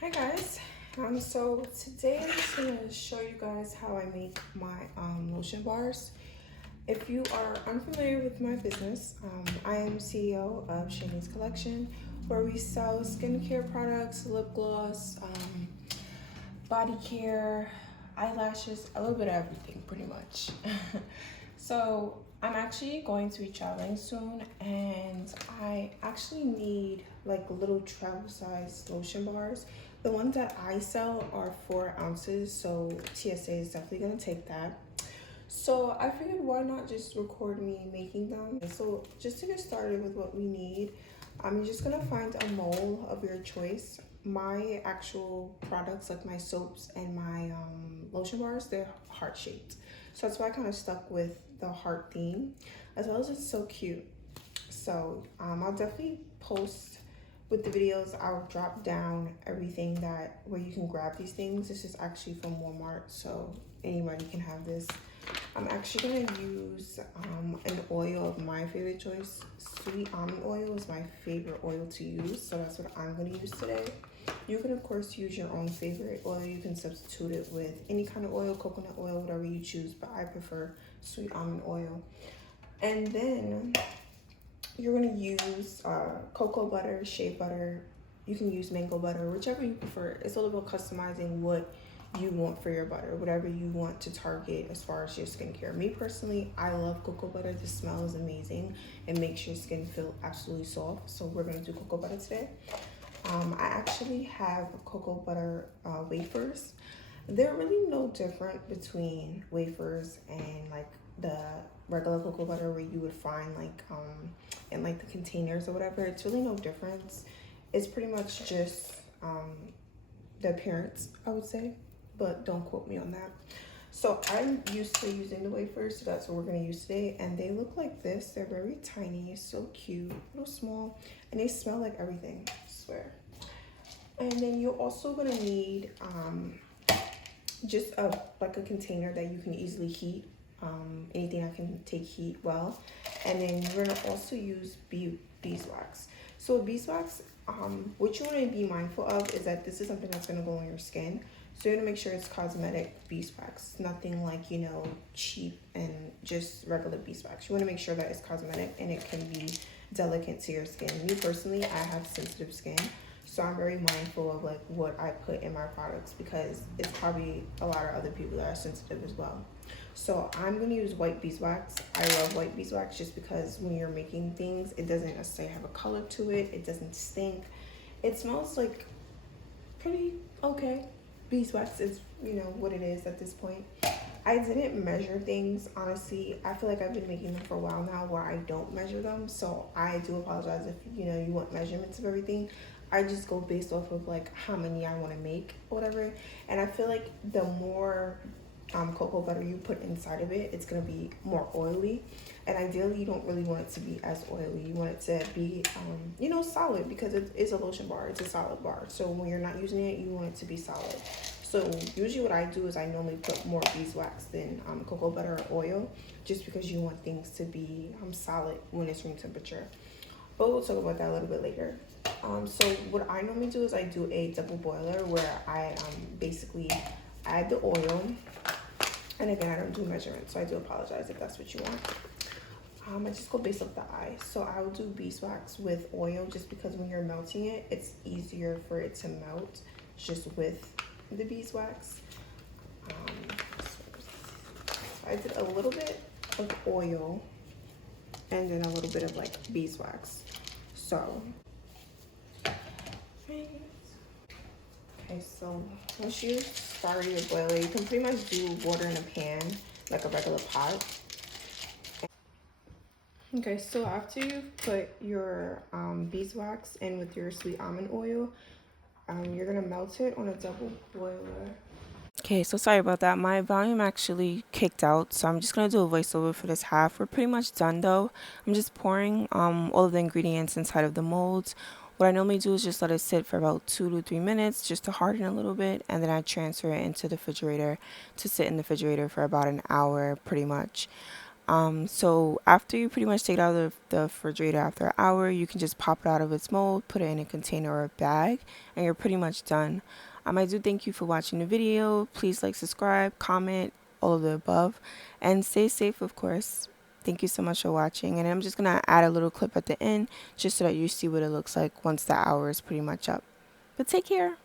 Hi guys. So today I'm just gonna show you guys how I make my lotion bars. If you are unfamiliar with my business, I am CEO of Shani's Collection, where we sell skincare products, lip gloss, body care, eyelashes, a little bit of everything, pretty much. So I'm actually going to be traveling soon, and I actually need like little travel size lotion bars. The ones that I sell are 4 ounces, so TSA is definitely gonna take that. So I figured why not just record me making them. So just to get started with what we need, I'm just gonna find a mold of your choice. My actual products, like my soaps and my lotion bars, they're heart shaped. So that's why I kind of stuck with the heart theme, as well as it's so cute. So I'll definitely post with the videos. I'll drop down everything that where you can grab these things. This is actually from Walmart, so anybody can have this. I'm actually gonna use an oil of my favorite choice. Sweet almond oil is my favorite oil to use, so that's what I'm gonna use today. You can of course use your own favorite oil. You can substitute it with any kind of oil, coconut oil, whatever you choose, but I prefer sweet almond oil. And then you're gonna use cocoa butter, shea butter. You can use mango butter, whichever you prefer. It's all about customizing what you want for your butter, whatever you want to target as far as your skincare. Me personally, I love cocoa butter. The smell is amazing. It makes your skin feel absolutely soft. So we're gonna do cocoa butter today. I actually have cocoa butter wafers. They're really no different between wafers and like the regular cocoa butter where you would find like in like the containers or whatever. It's really no difference. It's pretty much just the appearance, I would say, but don't quote me on that. So I'm used to using the wafers, so that's what we're gonna use today. And they look like this. They're very tiny, so cute, a little small, and they smell like everything, I swear. And then you're also gonna need just like a container that you can easily heat. Anything that can take heat well. And then you're gonna also use beeswax. So beeswax, what you want to be mindful of is that this is something that's gonna go on your skin. So you're gonna make sure it's cosmetic beeswax, nothing like, you know, cheap and just regular beeswax. You wanna make sure that it's cosmetic and it can be delicate to your skin. Me personally, I have sensitive skin. So I'm very mindful of like what I put in my products because it's probably a lot of other people that are sensitive as well. So I'm gonna use white beeswax. I love white beeswax just because when you're making things, it doesn't necessarily have a color to it. It doesn't stink. It smells like pretty okay. Beeswax is, you know, what it is at this point. I didn't measure things, honestly. I feel like I've been making them for a while now where I don't measure them. So I do apologize if, you know, you want measurements of everything. I just go based off of like how many I want to make or whatever. And I feel like the more cocoa butter you put inside of it, it's going to be more oily. And ideally, you don't really want it to be as oily. You want it to be, you know, solid because it is a lotion bar. It's a solid bar. So when you're not using it, you want it to be solid. So usually what I do is I normally put more beeswax than cocoa butter or oil just because you want things to be solid when it's room temperature. But we'll talk about that a little bit later. So what I normally do is I do a double boiler where I basically add the oil. And again, I don't do measurements, so I do apologize if that's what you want. I just go based off the eye. So I will do beeswax with oil just because when you're melting it, it's easier for it to melt just with the beeswax. So I did a little bit of oil and then a little bit of like beeswax. So, okay, so once you start your boiler, you can pretty much do water in a pan like a regular pot. Okay, so after you put your beeswax in with your sweet almond oil, you're gonna melt it on a double boiler. Okay, so sorry about that. My volume actually kicked out, so I'm just gonna do a voiceover for this half. We're pretty much done though. I'm just pouring all of the ingredients inside of the molds. What I normally do is just let it sit for about 2 to 3 minutes just to harden a little bit, and then I transfer it into the refrigerator to sit in the refrigerator for about an hour pretty much. So after you pretty much take it out of the refrigerator after an hour, you can just pop it out of its mold, put it in a container or a bag, and you're pretty much done. I do thank you for watching the video. Please like, subscribe, comment, all of the above, and stay safe, of course. Thank you so much for watching, and I'm just gonna add a little clip at the end just so that you see what it looks like once the hour is pretty much up. But take care.